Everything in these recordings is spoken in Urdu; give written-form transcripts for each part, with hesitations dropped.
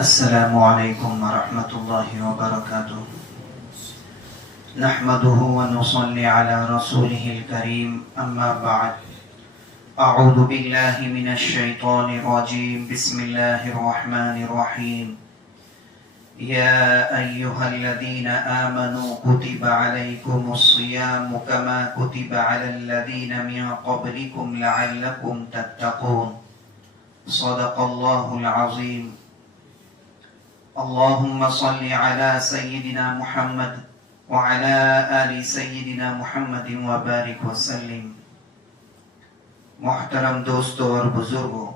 السلام علیکم ورحمۃ اللہ وبرکاتہ نحمده ونصلي على رسوله الكريم اما بعد اعوذ باللہ من الشیطان الرجیم بسم اللہ الرحمن الرحیم یا ایہا الذین آمنوا کتب علیکم الصیام کما کتب علی الذین من قبلکم لعلکم تتقون صدق اللہ العظیم اللهم صل على سيدنا محمد وعلى آل سيدنا محمد وبارك وسلم. محترم دوستو اور بزرگوں،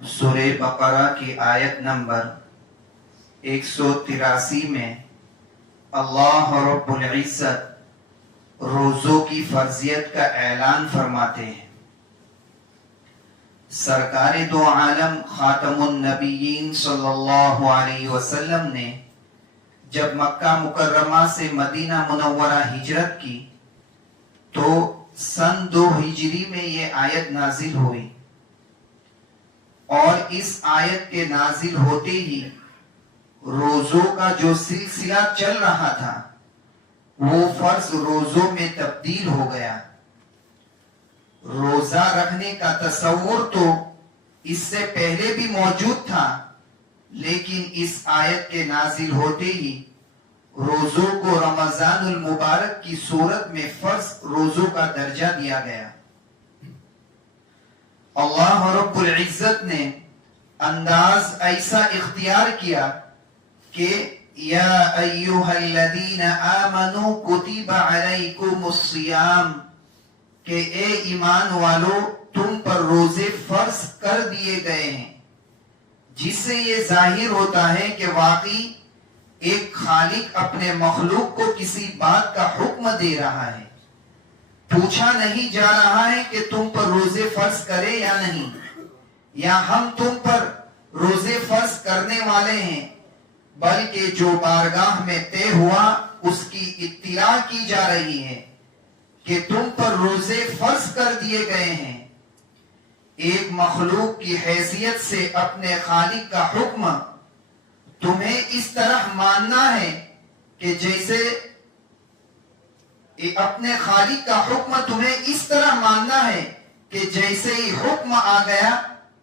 سورہ بقرہ کی آیت نمبر 183 میں اللہ رب العزت روزوں کی فرضیت کا اعلان فرماتے ہیں. سرکار دو عالم خاتم النبیین صلی اللہ علیہ وسلم نے جب مکہ مکرمہ سے مدینہ منورہ ہجرت کی تو سن 2 ہجری میں یہ آیت نازل ہوئی، اور اس آیت کے نازل ہوتے ہی روزوں کا جو سلسلہ چل رہا تھا وہ فرض روزوں میں تبدیل ہو گیا. روزہ رکھنے کا تصور تو اس سے پہلے بھی موجود تھا، لیکن اس آیت کے نازل ہوتے ہی روزوں کو رمضان المبارک کی صورت میں فرض روزوں کا درجہ دیا گیا. اللہ رب العزت نے انداز ایسا اختیار کیا کہ یا ایھا الذین آمنوا کتب علیکم الصیام، کہ اے ایمان والو تم پر روزے فرض کر دیے گئے ہیں، جس سے یہ ظاہر ہوتا ہے کہ واقعی ایک خالق اپنے مخلوق کو کسی بات کا حکم دے رہا ہے. پوچھا نہیں جا رہا ہے کہ تم پر روزے فرض کرے یا نہیں، یا ہم تم پر روزے فرض کرنے والے ہیں، بلکہ جو بارگاہ میں طے ہوا اس کی اطلاع کی جا رہی ہے کہ تم پر روزے فرض کر دیے گئے ہیں. ایک مخلوق کی حیثیت سے اپنے خالق کا حکم تمہیں اس طرح ماننا ہے کہ جیسے اپنے خالق کا حکم تمہیں اس طرح ماننا ہے کہ جیسے ہی حکم آ گیا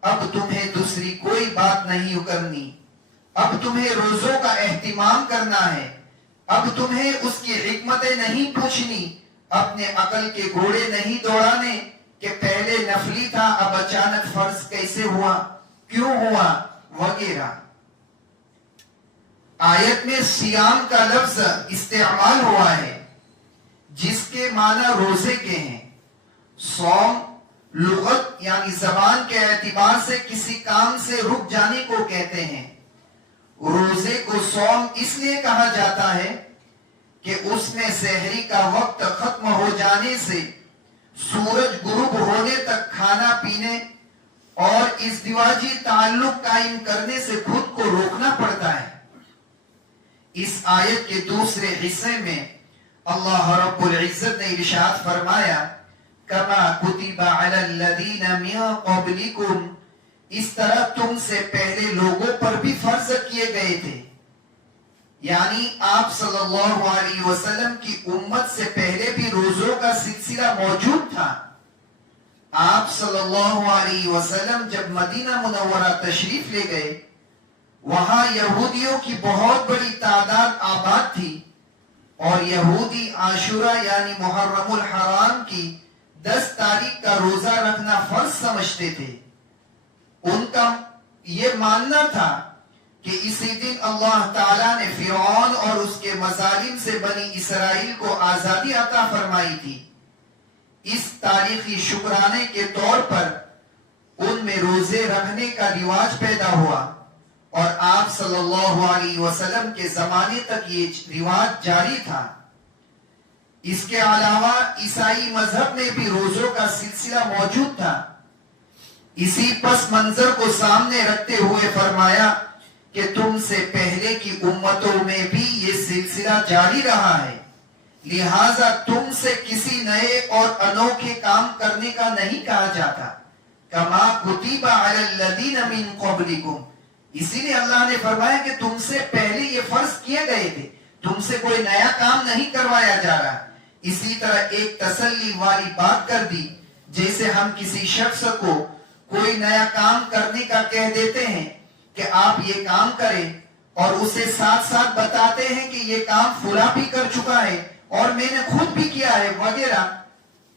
اب تمہیں دوسری کوئی بات نہیں کرنی، اب تمہیں روزوں کا اہتمام کرنا ہے، اب تمہیں اس کی حکمتیں نہیں پوچھنی، اپنے عقل کے گھوڑے نہیں دوڑانے کہ پہلے نفلی تھا اب اچانک فرض کیسے ہوا، کیوں ہوا وغیرہ. آیت میں سیام کا لفظ استعمال ہوا ہے جس کے معنی روزے کے ہیں. صوم لغت یعنی زبان کے اعتبار سے کسی کام سے رک جانے کو کہتے ہیں. روزے کو صوم اس لیے کہا جاتا ہے کہ اس میں سحری کا وقت ختم ہو جانے سے سورج غروب ہونے تک کھانا پینے اور ازدواجی تعلق قائم کرنے سے خود کو روکنا پڑتا ہے. اس آیت کے دوسرے حصے میں اللہ رب العزت نے ارشاد فرمایا کما کتب علی الذین من قبلکم، اس طرح تم سے پہلے لوگوں پر بھی فرض کیے گئے تھے. یعنی آپ صلی اللہ علیہ وسلم کی امت سے پہلے بھی روزوں کا سلسلہ موجود تھا. آپ صلی اللہ علیہ وسلم جب مدینہ منورہ تشریف لے گئے، وہاں یہودیوں کی بہت بڑی تعداد آباد تھی، اور یہودی عاشورہ یعنی محرم الحرام کی 10 تاریخ کا روزہ رکھنا فرض سمجھتے تھے. ان کا یہ ماننا تھا کہ اسی دن اللہ تعالیٰ نے فرعون اور اس کے مظالم سے بنی اسرائیل کو آزادی عطا فرمائی تھی. اس تاریخی شکرانے کے طور پر ان میں روزے رکھنے کا رواج پیدا ہوا، اور آپ صلی اللہ علیہ وسلم کے زمانے تک یہ رواج جاری تھا. اس کے علاوہ عیسائی مذہب میں بھی روزوں کا سلسلہ موجود تھا. اسی پس منظر کو سامنے رکھتے ہوئے فرمایا کہ تم سے پہلے کی امتوں میں بھی یہ سلسلہ جاری رہا ہے، لہذا تم سے کسی نئے اور انوکھے کام کرنے کا نہیں کہا جاتا. کما کتب علی الذین من قبلکم، اسی لیے اللہ نے فرمایا کہ تم سے پہلے یہ فرض کیے گئے تھے، تم سے کوئی نیا کام نہیں کروایا جا رہا. اسی طرح ایک تسلی والی بات کر دی، جیسے ہم کسی شخص کو کوئی نیا کام کرنے کا کہہ دیتے ہیں کہ آپ یہ کام کریں، اور اسے ساتھ ساتھ بتاتے ہیں کہ یہ کام فلاں بھی کر چکا ہے اور میں نے خود بھی کیا ہے وغیرہ،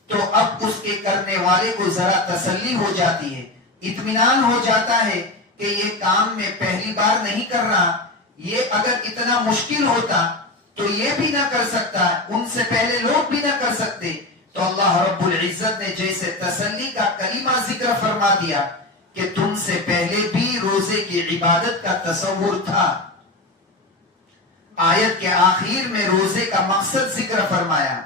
تو اب اس کے کرنے والے کو ذرا تسلی ہو جاتی ہے، اطمینان ہو جاتا ہے کہ یہ کام میں پہلی بار نہیں کر رہا. یہ اگر اتنا مشکل ہوتا تو یہ بھی نہ کر سکتا، ان سے پہلے لوگ بھی نہ کر سکتے. تو اللہ رب العزت نے جیسے تسلی کا کلمہ ذکر فرما دیا کہ تم سے پہلے بھی روزے کی عبادت کا تصور تھا. آیت کے آخر میں روزے کا مقصد ذکر فرمایا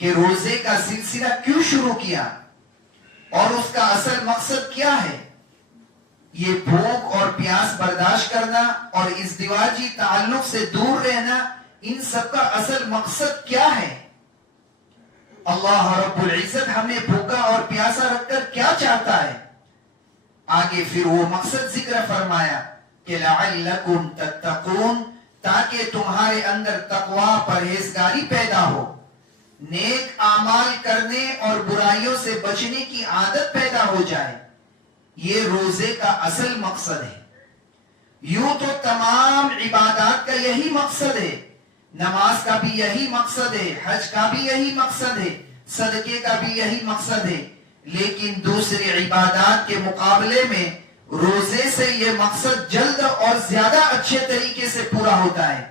کہ روزے کا سلسلہ کیوں شروع کیا اور اس کا اصل مقصد کیا ہے. یہ بھوک اور پیاس برداشت کرنا اور ازدواجی تعلق سے دور رہنا، ان سب کا اصل مقصد کیا ہے؟ اللہ رب العزت ہمیں بھوکا اور پیاسا رکھ کر کیا چاہتا ہے؟ آگے پھر وہ مقصد ذکر فرمایا کہ لعلکم تتقون، تاکہ تمہارے اندر تقوی پرہیزگاری پیدا ہو، نیک اعمال کرنے اور برائیوں سے بچنے کی عادت پیدا ہو جائے. یہ روزے کا اصل مقصد ہے. یوں تو تمام عبادات کا یہی مقصد ہے، نماز کا بھی یہی مقصد ہے، حج کا بھی یہی مقصد ہے، صدقے کا بھی یہی مقصد ہے، لیکن دوسری عبادات کے مقابلے میں روزے سے یہ مقصد جلد اور زیادہ اچھے طریقے سے پورا ہوتا ہے.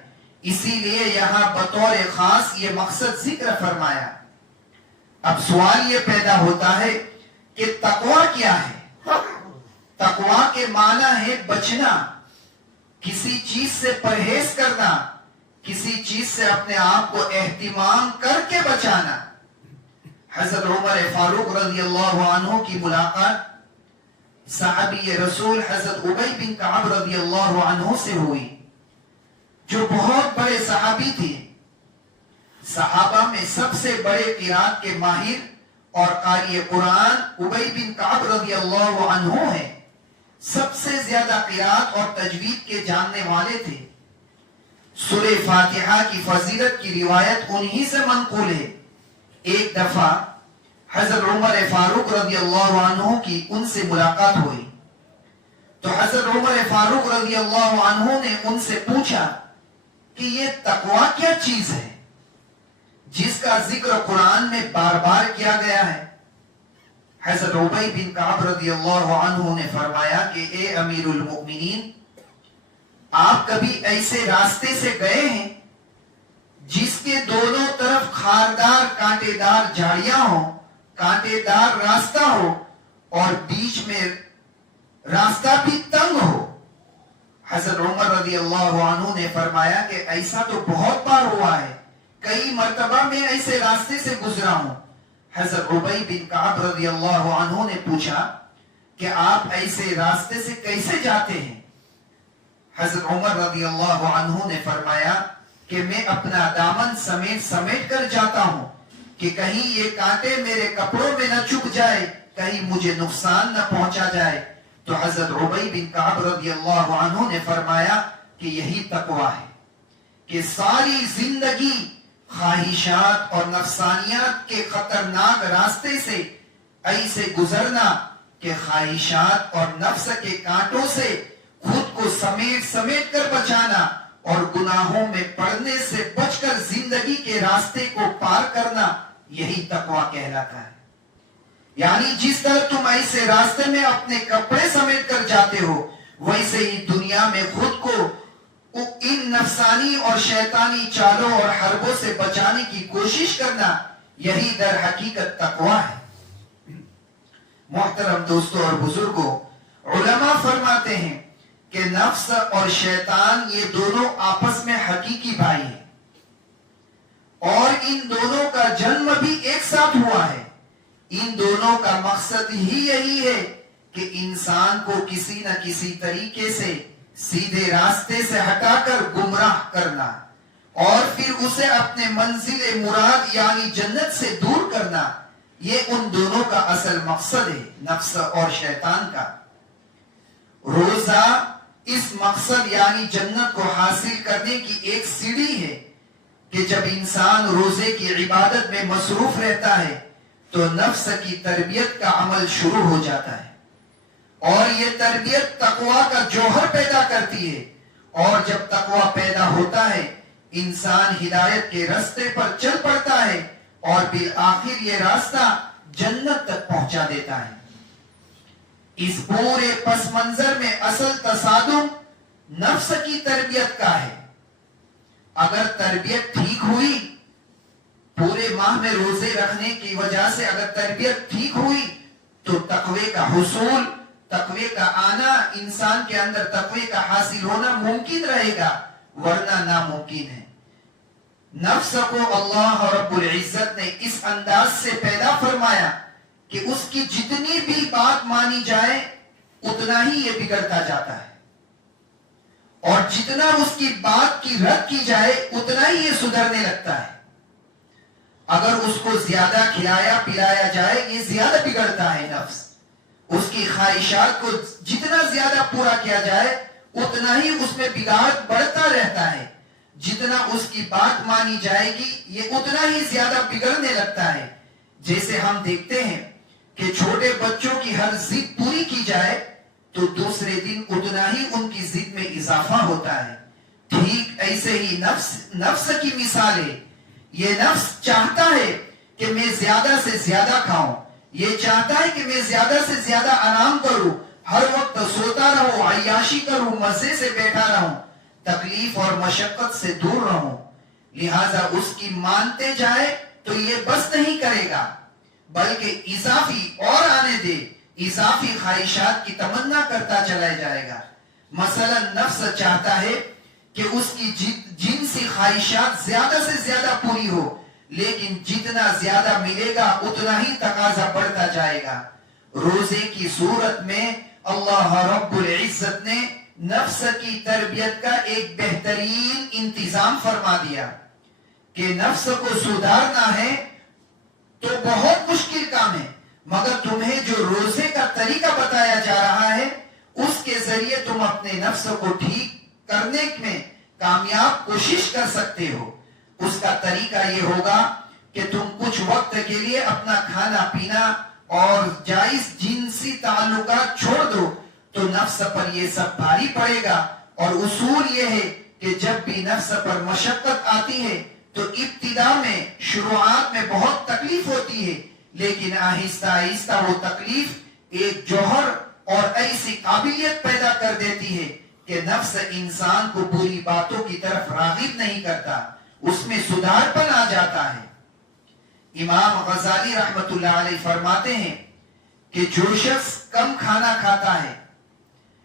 اسی لیے یہاں بطور خاص یہ مقصد ذکر فرمایا. اب سوال یہ پیدا ہوتا ہے کہ تقوی کیا ہے؟ تقوی کے معنی ہے بچنا، کسی چیز سے پرہیز کرنا، کسی چیز سے اپنے آپ کو اہتمام کر کے بچانا. حضرت عمر فاروق رضی اللہ عنہ کی ملاقات صحابی رسول حضرت ابی بن کعب رضی اللہ عنہ سے ہوئی، جو بہت بڑے صحابی تھے. صحابہ میں سب سے بڑے قرات کے ماہر اور قاری قرآن ابی بن کعب رضی اللہ عنہ ہیں. سب سے زیادہ قرات اور تجوید کے جاننے والے تھے. سورہ فاتحہ کی فضیلت کی روایت انہی سے منقول ہے. ایک دفعہ حضرت عمر فاروق رضی اللہ عنہ کی ان سے ملاقات ہوئی تو حضرت عمر فاروق رضی اللہ عنہ نے ان سے پوچھا کہ یہ تقوی کیا چیز ہے جس کا ذکر قرآن میں بار بار کیا گیا ہے؟ حضرت ابی بن کعب رضی اللہ عنہ نے فرمایا کہ اے امیر المؤمنین، آپ کبھی ایسے راستے سے گئے ہیں جس کے دونوں طرف خاردار کانٹے دار جھاڑیاں ہوں، کانٹے دار راستہ ہو اور بیچ میں راستہ بھی تنگ ہو؟ حضرت عمر رضی اللہ عنہ نے فرمایا کہ ایسا تو بہت بار ہوا ہے، کئی مرتبہ میں ایسے راستے سے گزرا ہوں. حضرت ابی بن کعب رضی اللہ عنہ نے پوچھا کہ آپ ایسے راستے سے کیسے جاتے ہیں؟ حضرت عمر رضی اللہ عنہ نے فرمایا کہ میں اپنا دامن سمیٹ کر جاتا ہوں کہ کہیں یہ کانٹے میرے کپڑوں میں نہ چبھ جائے، کہیں مجھے نقصان نہ پہنچا جائے. تو حضرت ابی بن کعب رضی اللہ عنہ نے فرمایا کہ یہی تقوی ہے کہ ساری زندگی خواہشات اور نفسانیات کے خطرناک راستے سے ایسے گزرنا کہ خواہشات اور نفس کے کانٹوں سے خود کو سمیٹ کر بچانا اور گناہوں میں پڑنے سے بچ کر زندگی کے راستے کو پار کرنا، یہی تقوی کہلاتا ہے. یعنی جس طرح تم ایسے راستے میں اپنے کپڑے سمیٹ کر جاتے ہو، ویسے ہی دنیا میں خود کو ان نفسانی اور شیطانی چالوں اور حربوں سے بچانے کی کوشش کرنا، یہی در حقیقت تقوی ہے. محترم دوستوں اور بزرگوں، علماء فرماتے ہیں کہ نفس اور شیطان یہ دونوں آپس میں حقیقی بھائی ہیں اور ان دونوں کا جنم بھی ایک ساتھ ہوا ہے. ان دونوں کا مقصد ہی یہی ہے کہ انسان کو کسی نہ کسی طریقے سے سیدھے راستے سے ہٹا کر گمراہ کرنا اور پھر اسے اپنے منزل مراد یعنی جنت سے دور کرنا. یہ ان دونوں کا اصل مقصد ہے، نفس اور شیطان کا. روزہ اس مقصد یعنی جنت کو حاصل کرنے کی ایک سیڑھی ہے کہ جب انسان روزے کی عبادت میں مصروف رہتا ہے تو نفس کی تربیت کا عمل شروع ہو جاتا ہے اور یہ تربیت تقوی کا جوہر پیدا کرتی ہے، اور جب تقوی پیدا ہوتا ہے انسان ہدایت کے راستے پر چل پڑتا ہے اور بالآخر یہ راستہ جنت تک پہنچا دیتا ہے۔ اس پورے پس منظر میں اصل تصادم نفس کی تربیت کا ہے۔ اگر تربیت ٹھیک ہوئی، پورے ماہ میں روزے رکھنے کی وجہ سے اگر تربیت ٹھیک ہوئی تو تقوی کا حصول، تقوی کا آنا، انسان کے اندر تقوی کا حاصل ہونا ممکن رہے گا، ورنہ ناممکن ہے۔ نفس کو اللہ رب العزت نے اس انداز سے پیدا فرمایا کہ اس کی جتنی بھی بات مانی جائے اتنا ہی یہ بگڑتا جاتا ہے، اور جتنا اس کی بات کی رد کی جائے اتنا ہی یہ سدھرنے لگتا ہے۔ اگر اس کو زیادہ کھلایا پلایا جائے یہ زیادہ بگڑتا ہے نفس، اس کی خواہشات کو جتنا زیادہ پورا کیا جائے اتنا ہی اس میں بگاڑ بڑھتا رہتا ہے، جتنا اس کی بات مانی جائے گی یہ اتنا ہی زیادہ بگڑنے لگتا ہے۔ جیسے ہم دیکھتے ہیں کہ چھوٹے بچوں کی ہر ضد پوری کی جائے تو دوسرے دن اتنا ہی ان کی ضد میں اضافہ ہوتا ہے۔ ٹھیک ایسے ہی نفس کی مثال ہے۔ یہ نفس چاہتا ہے کہ میں زیادہ سے زیادہ کھاؤں، یہ چاہتا ہے کہ میں زیادہ سے زیادہ آرام کروں، ہر وقت سوتا رہوں، عیاشی کروں، مزے سے بیٹھا رہوں، تکلیف اور مشقت سے دور رہوں۔ لہذا اس کی مانتے جائے تو یہ بس نہیں کرے گا، بلکہ اضافی اور آنے دے، اضافی خواہشات کی تمنا کرتا چلا جائے گا۔ مثلا نفس چاہتا ہے کہ اس کی جنسی خواہشات زیادہ سے زیادہ پوری ہو، لیکن جتنا زیادہ ملے گا اتنا ہی تقاضا بڑھتا جائے گا۔ روزے کی صورت میں اللہ رب العزت نے نفس کی تربیت کا ایک بہترین انتظام فرما دیا کہ نفس کو سدھارنا ہے تو بہت مشکل کام ہے، مگر تمہیں جو روزے کا طریقہ بتایا جا رہا ہے اس کے ذریعے تم اپنے نفس کو ٹھیک کرنے میں کامیاب کوشش کر سکتے ہو۔ اس کا طریقہ یہ ہوگا کہ تم کچھ وقت کے لیے اپنا کھانا پینا اور جائز جنسی تعلقات چھوڑ دو تو نفس پر یہ سب بھاری پڑے گا، اور اصول یہ ہے کہ جب بھی نفس پر مشقت آتی ہے تو ابتدا میں شروعات میں بہت تکلیف ہوتی ہے، لیکن آہستہ آہستہ وہ تکلیف ایک جوہر اور ایسی قابلیت پیدا کر دیتی ہے کہ نفس انسان کو بری باتوں کی طرف راغب نہیں کرتا، اس میں سدھار پن آ جاتا ہے۔ امام غزالی رحمت اللہ علیہ فرماتے ہیں کہ جو شخص کم کھانا کھاتا ہے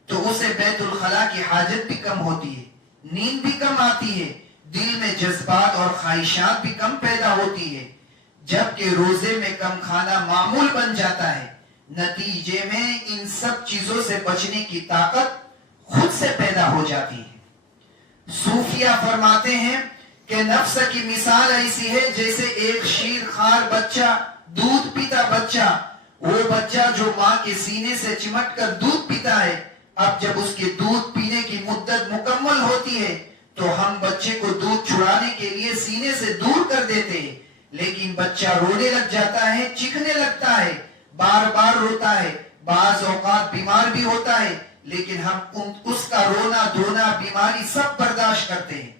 تو اسے بیت الخلاء کی حاجت بھی کم ہوتی ہے، نیند بھی کم آتی ہے، دل میں جذبات اور خواہشات بھی کم پیدا ہوتی ہے، جبکہ روزے میں کم کھانا معمول بن جاتا ہے۔ نتیجے میں ان سب چیزوں سے بچنے کی طاقت خود سے پیدا ہو جاتی ہے۔ صوفیہ فرماتے ہیں کہ نفس کی مثال ایسی ہے جیسے ایک شیر خوار بچہ، دودھ پیتا بچہ، وہ بچہ جو ماں کے سینے سے چمٹ کر دودھ پیتا ہے، اب جب اس کے دودھ پینے کی مدت مکمل ہوتی ہے تو ہم بچے کو دودھ چھڑانے کے لیے سینے سے دور کر دیتے ہیں، لیکن بچہ رونے لگ جاتا ہے، چیخنے لگتا ہے، بار بار روتا ہے، بعض اوقات بیمار بھی ہوتا ہے، لیکن ہم اس کا رونا دھونا بیماری سب برداشت کرتے ہیں،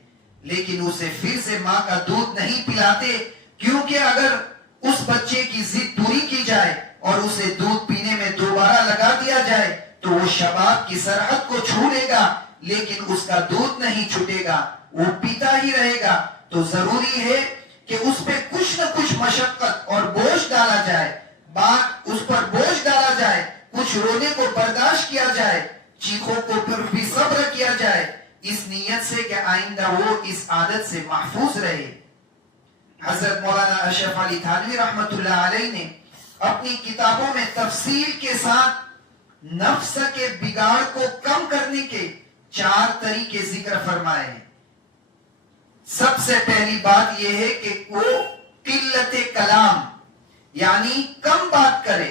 لیکن اسے پھر سے ماں کا دودھ نہیں پلاتے، کیونکہ اگر اس بچے کی ضد پوری کی جائے اور اسے دودھ پینے میں دوبارہ لگا دیا جائے تو وہ شباب کی سرحد کو چھو لے گا، لیکن اس کا دودھ نہیں چھوٹے گا، وہ پیتا ہی رہے گا۔ تو ضروری ہے کہ اس پہ کچھ نہ کچھ مشقت اور بوجھ ڈالا جائے، اس پر بوجھ ڈالا جائے، کچھ رونے کو برداشت کیا جائے، چیخوں کو پھر بھی صبر کیا جائے، اس نیت سے کہ آئندہ وہ اس عادت سے محفوظ رہے۔ حضرت مولانا اشرف علی تھانوی رحمت اللہ علیہ نے اپنی کتابوں میں تفصیل کے ساتھ نفس کے بگاڑ کو کم کرنے کے 4 طریقے ذکر فرمائے ہیں۔ سب سے پہلی بات یہ ہے کہ وہ قلت کلام یعنی کم بات کرے،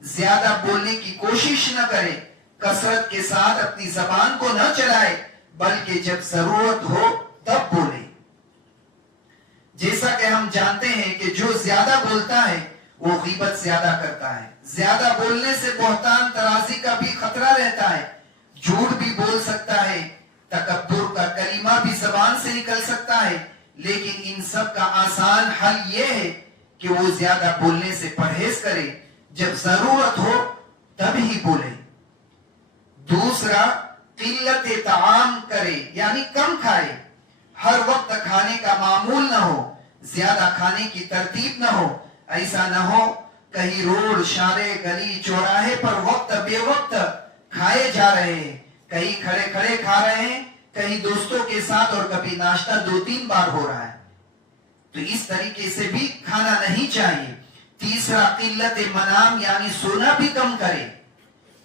زیادہ بولنے کی کوشش نہ کرے، کثرت کے ساتھ اپنی زبان کو نہ چلائے بلکہ جب ضرورت ہو تب بولے. جیسا کہ ہم جانتے ہیں کہ جو زیادہ بولتا ہے وہ غیبت زیادہ کرتا ہے. زیادہ بولنے سے بہتان ترازی کا بھی خطرہ رہتا ہے. جھوٹ بھی بول سکتا ہے, تکبر کا کلمہ بھی زبان سے نکل سکتا ہے. لیکن ان سب کا آسان حل یہ ہے کہ وہ زیادہ بولنے سے پرہیز کرے, جب ضرورت ہو تب ہی بولے. دوسرا, قلت طعام کرے یعنی کم کھائے. ہر وقت کھانے کا معمول نہ ہو, زیادہ کھانے کی ترتیب نہ ہو. ایسا نہ ہو کہیں روڈ, شارے, گلی, چوراہے پر وقت بے وقت کھائے جا رہے ہیں, کہیں کھڑے کھڑے کھا رہے ہیں, کہیں دوستوں کے ساتھ, اور کبھی ناشتہ 2-3 بار ہو رہا ہے. تو اس طریقے سے بھی کھانا نہیں چاہیے. تیسرا, قلت منام یعنی سونا بھی کم کرے,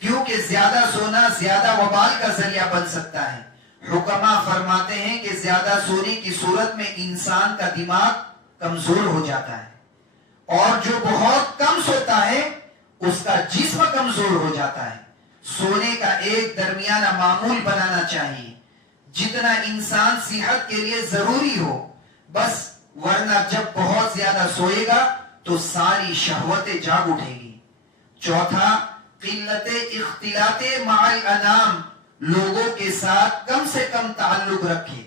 کیونکہ زیادہ سونا زیادہ وبال کا ذریعہ بن سکتا ہے. حکماء فرماتے ہیں کہ زیادہ سونے کی صورت میں انسان کا دماغ کمزور ہو جاتا ہے, اور جو بہت کم سوتا ہے اس کا جسم کمزور ہو جاتا ہے. سونے کا ایک درمیانہ معمول بنانا چاہیے, جتنا انسان صحت کے لیے ضروری ہو بس, ورنہ جب بہت زیادہ سوئے گا تو ساری شہوتیں جاگ اٹھے گی. چوتھا, قلت اختلاط مع الانام, لوگوں کے ساتھ کم سے کم تعلق رکھے,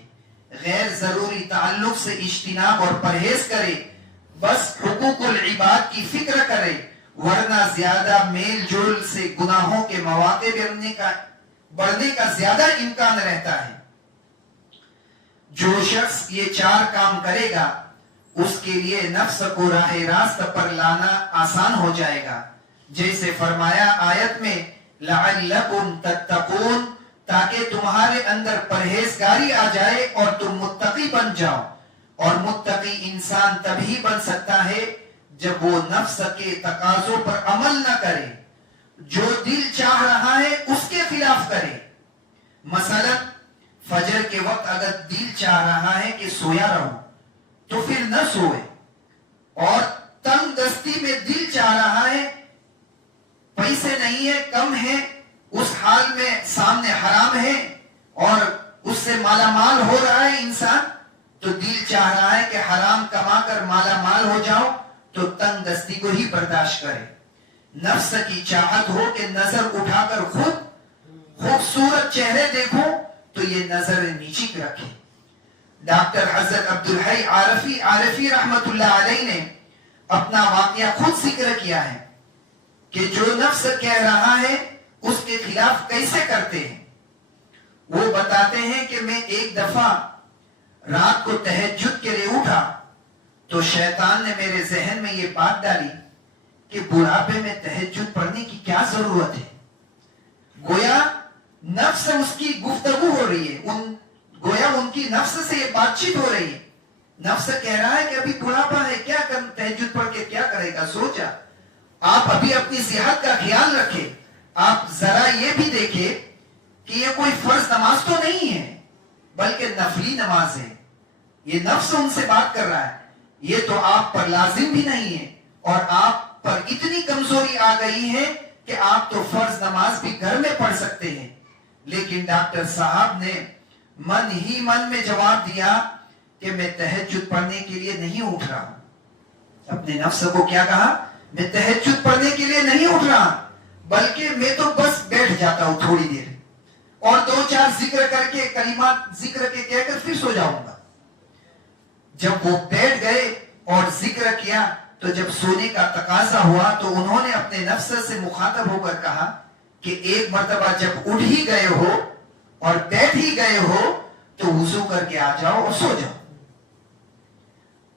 غیر ضروری تعلق سے اجتناب اور پرہیز کرے, بس حقوق العباد کی فکر کرے, ورنہ زیادہ میل جول سے گناہوں کے مواقع بڑھنے کا زیادہ امکان رہتا ہے. جو شخص یہ 4 کام کرے گا اس کے لیے نفس کو راہ راست پر لانا آسان ہو جائے گا. جیسے فرمایا آیت میں, لعلکم تتقون, تاکہ تمہارے اندر پرہیزگاری آ جائے اور تم متقی بن جاؤ. اور متقی انسان تبھی بن سکتا ہے جب وہ نفس کے تقاضوں پر عمل نہ کرے, جو دل چاہ رہا ہے اس کے خلاف کرے. مثلا فجر کے وقت اگر دل چاہ رہا ہے کہ سویا رہو تو پھر نہ سوئے, اور تنگ دستی میں دل چاہ رہا ہے, پیسے نہیں ہے, کم ہے, اس حال میں سامنے حرام ہے اور اس سے مالا مال ہو رہا ہے انسان, تو دل چاہ رہا ہے کہ حرام کما کر مالا مال ہو جاؤ, تو تنگ دستی کو ہی برداشت کرے. نفس کی چاہت ہو کہ نظر اٹھا کر خوبصورت چہرے دیکھو تو یہ نظر نیچی رکھے. ڈاکٹر حضرت عبدالحی عارفی رحمت اللہ علیہ نے اپنا واقعہ خود ذکر کیا ہے کہ جو نفس کہہ رہا ہے اس کے خلاف کیسے کرتے ہیں. وہ بتاتے ہیں کہ میں ایک دفعہ رات کو تہجد کے لیے اٹھا تو شیطان نے میرے ذہن میں یہ بات ڈالی کہ بڑھاپے میں تہجد پڑھنے کی کیا ضرورت ہے. گویا نفس اس کی گفتگو ہو رہی ہے, گویا ان کی نفس سے یہ بات چیت ہو رہی ہے. نفس کہہ رہا ہے کہ ابھی بڑھاپا ہے, کیا تہجد پڑھ کے کیا کرے گا, سوچا. آپ ابھی اپنی صحت کا خیال رکھیں, آپ ذرا یہ بھی دیکھیں کہ یہ کوئی فرض نماز تو نہیں ہے بلکہ نفلی نماز ہے. یہ نفس ان سے بات کر رہا ہے, یہ تو آپ پر لازم بھی نہیں ہے, اور آپ پر اتنی کمزوری آ گئی ہے کہ آپ تو فرض نماز بھی گھر میں پڑھ سکتے ہیں. لیکن ڈاکٹر صاحب نے من ہی من میں جواب دیا کہ میں تہجد پڑھنے کے لیے نہیں اٹھ رہا. اپنے نفس کو کیا کہا, میں تہجد پڑھنے کے لیے نہیں اٹھ رہا بلکہ میں تو بس بیٹھ جاتا ہوں تھوڑی دیر اور 2-4 ذکر کر کے, کلمات ذکر کے کہہ کر پھر سو جاؤں گا. جب وہ بیٹھ گئے اور ذکر کیا تو جب سونے کا تقاضا ہوا تو انہوں نے اپنے نفس سے مخاطب ہو کر کہا کہ ایک مرتبہ جب اٹھ ہی گئے ہو اور بیٹھ ہی گئے ہو تو وضو کر کے آ جاؤ اور سو جاؤ.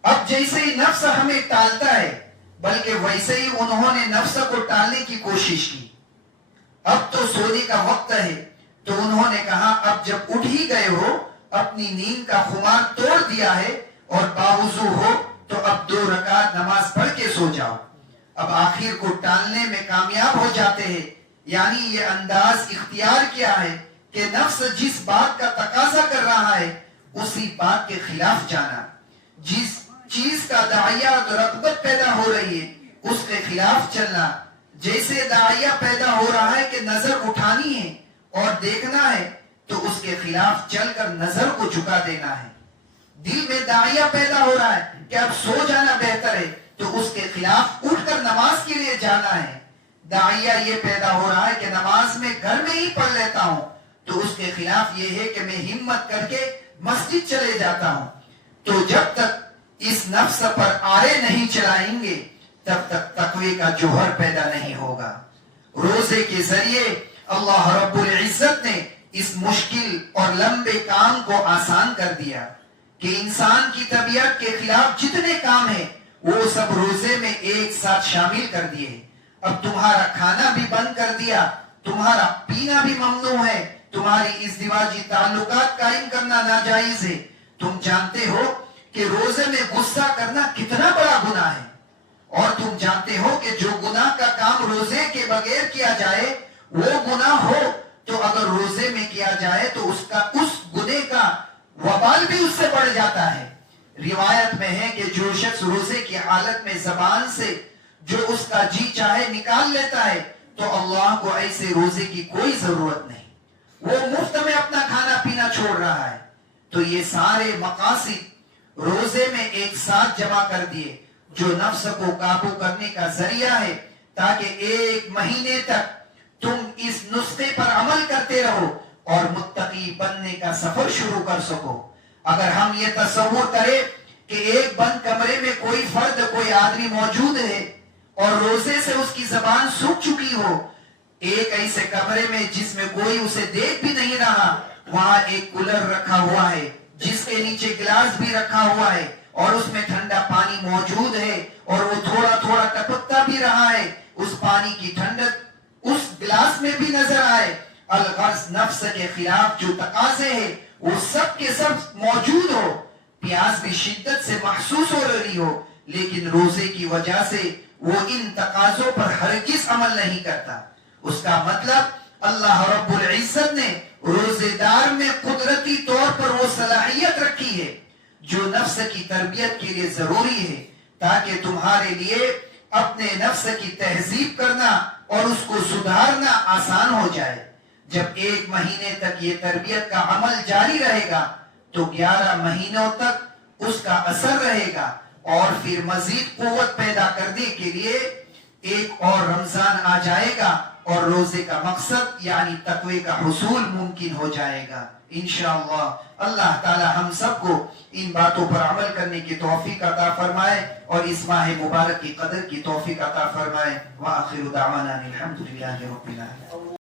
اب جیسے ہی نفس ہمیں ٹالتا ہے بلکہ ویسے ہی انہوں نے نفس کو ٹالنے کی کوشش کی. اب تو سونے کا وقت ہے تو انہوں نے کہا اب جب اٹھ ہی گئے ہو, اپنی نیند کا خمار توڑ دیا ہے اور باوضو ہو تو اب 2 رکعت نماز پڑھ کے سو جاؤ. اب آخر کو ٹالنے میں کامیاب ہو جاتے ہیں, یعنی یہ انداز اختیار کیا ہے کہ نفس جس بات کا تقاضا کر رہا ہے اسی بات کے خلاف جانا, جس چیز کا داعیہ اور رغبت پیدا ہو رہی ہے اس کے خلاف چلنا, جیسے داعیہ پیدا ہو رہا ہے کہ نظر اٹھانی ہے اور دیکھنا ہے تو اس کے خلاف چل کر نظر کو جھکا دینا ہے. دل میں داعیہ پیدا ہو رہا ہے کہ اب سو جانا بہتر ہے تو اس کے خلاف اٹھ کر نماز کے لیے جانا ہے. داعیہ یہ پیدا ہو رہا ہے کہ نماز میں گھر میں ہی پڑھ لیتا ہوں تو اس کے خلاف یہ ہے کہ میں ہمت کر کے مسجد چلے جاتا ہوں. تو جب تک اس نفس پر آرے نہیں چلائیں گے تب تک تقوی کا جوہر پیدا نہیں ہوگا. روزے کے ذریعے اللہ رب العزت نے اس مشکل اور لمبے کام کو آسان کر دیا کہ انسان کی طبیعت کے خلاف جتنے کام ہیں وہ سب روزے میں ایک ساتھ شامل کر دیے. اب تمہارا کھانا بھی بند کر دیا, تمہارا پینا بھی ممنوع ہے, تمہاری ازدواجی تعلقات قائم کرنا ناجائز ہے. تم جانتے ہو کہ روزے میں غصہ کرنا کتنا بڑا گناہ ہے, اور تم جانتے ہو کہ جو گناہ کا کام روزے کے بغیر کیا جائے وہ گناہ ہو تو اگر روزے میں کیا جائے تو اس گناہ کا وبال بھی اس سے بڑھ جاتا ہے. روایت میں ہے کہ جو شخص روزے کی حالت میں زبان سے جو اس کا جی چاہے نکال لیتا ہے تو اللہ کو ایسے روزے کی کوئی ضرورت نہیں, وہ مفت میں اپنا کھانا پینا چھوڑ رہا ہے. تو یہ سارے مقاصد روزے میں ایک ساتھ جمع کر دیے جو نفس کو قابو کرنے کا ذریعہ ہے تاکہ ایک مہینے تک تم اس نسخے پر عمل کرتے رہو اور متقی بننے کا سفر شروع کر سکو. اگر ہم یہ تصور کریں کہ ایک بند کمرے میں کوئی فرد, کوئی آدمی موجود ہے اور روزے سے اس کی زبان سوکھ چکی ہو, ایک ایسے کمرے میں جس میں کوئی اسے دیکھ بھی نہیں رہا, وہاں ایک کولر رکھا ہوا ہے جس کے نیچے گلاس بھی رکھا ہوا ہے اور اس میں ٹھنڈا پانی موجود ہے اور وہ تھوڑا تھوڑا ٹپکتا بھی رہا ہے, اس پانی کی ٹھنڈک اس گلاس میں بھی نظر آئے. الغرض نفس کے خلاف جو تقاضے ہیں وہ سب کے سب موجود ہو, پیاس بھی شدت سے محسوس ہو رہی ہو, لیکن روزے کی وجہ سے وہ ان تقاضوں پر ہرگز عمل نہیں کرتا. اس کا مطلب اللہ رب العزت نے روزے دار میں قدرتی طور پر وہ صلاحیت رکھی ہے جو نفس کی تربیت کے لیے ضروری ہے تاکہ تمہارے لیے اپنے نفس کی تہذیب کرنا اور اس کو سدھارنا آسان ہو جائے. جب ایک مہینے تک یہ تربیت کا عمل جاری رہے گا تو 11 مہینوں تک اس کا اثر رہے گا اور پھر مزید قوت پیدا کرنے کے لیے ایک اور رمضان آ جائے گا اور روزے کا مقصد یعنی تقوی کا حصول ممکن ہو جائے گا انشاءاللہ. اللہ تعالی ہم سب کو ان باتوں پر عمل کرنے کی توفیق عطا فرمائے اور اس ماہ مبارک کی قدر کی توفیق عطا فرمائے. وآخر دعوانا الحمدللہ رب العالمین.